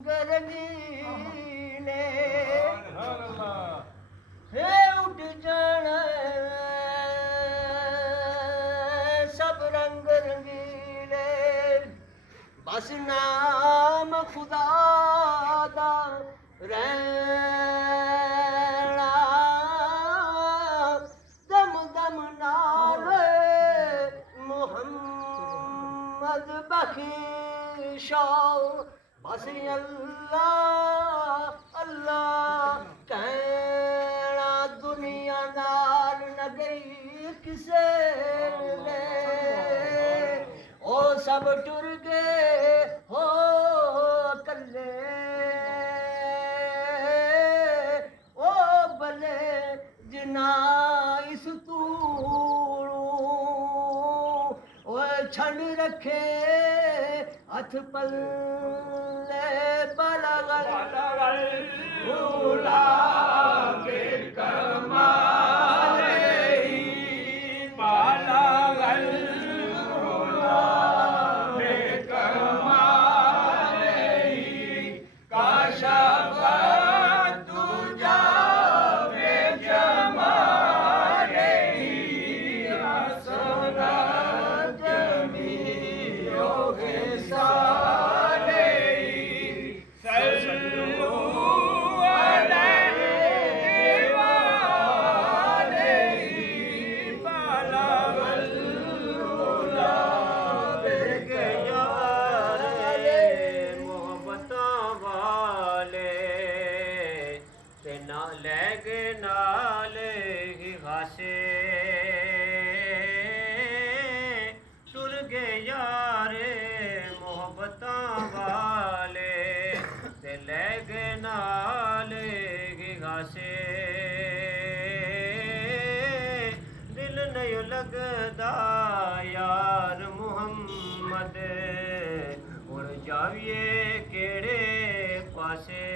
रंगीले हे उठ जाना सब रंग रंगीले बस नाम खुदा दा रहना दम दम नाल मुहम्मद बख्शो बस अल्लाह अल्लाह कहना दुनिया नाल न गई किसे ने ओ सब टुर गए हो कल्ले ओ बले जिना इस तूड़ू ओ छड़ रखे हथ पल्ले बलगल भूला के कमाले बलगल भूला के कमाले काशफ तुझा बे जमाले हसना जमीओ के सारे टुर गए यारे मोहब्बतां वाले ते लै गए नाले घासे दिल नहीं लगदा यार मुहम्मद हुण जाविए केड़े पासे